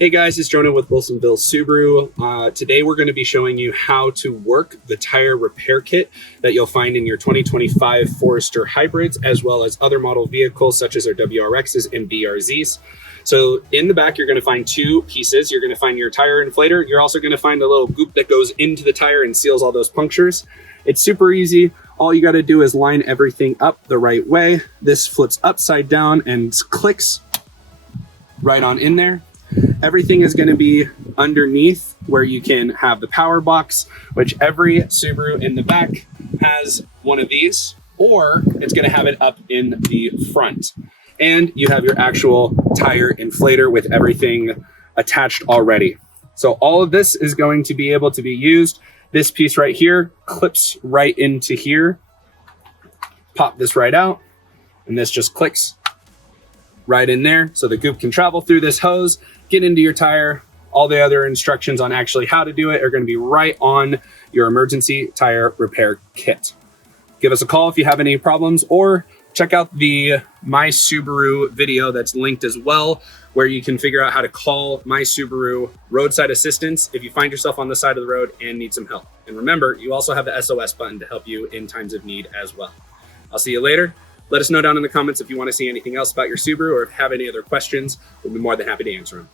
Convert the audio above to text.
Hey guys, it's Jonah with Wilsonville Subaru. Today we're going to be showing you how to work the tire repair kit that you'll find in your 2025 Forester hybrids, as well as other model vehicles such as our WRXs and BRZs. So in the back, you're going to find two pieces. You're going to find your tire inflator. You're also going to find a little goop that goes into the tire and seals all those punctures. It's super easy. All you got to do is line everything up the right way. This flips upside down and clicks right on in there. Everything is going to be underneath where you can have the power box, which every Subaru in the back has one of these, or it's going to have it up in the front. And you have your actual tire inflator with everything attached already. So all of this is going to be able to be used. This piece right here clips right into here. Pop this right out, and this just clicks right in there. So the goop can travel through this hose, get into your tire. All the other instructions on actually how to do it are going to be right on your emergency tire repair kit. Give us a call if you have any problems, or check out the My Subaru video that's linked as well, where you can figure out how to call My Subaru roadside assistance if you find yourself on the side of the road and need some help. And remember, you also have the SOS button to help you in times of need as well. I'll see you later. Let us know down in the comments if you want to see anything else about your Subaru, or if you have any other questions. We'll be more than happy to answer them.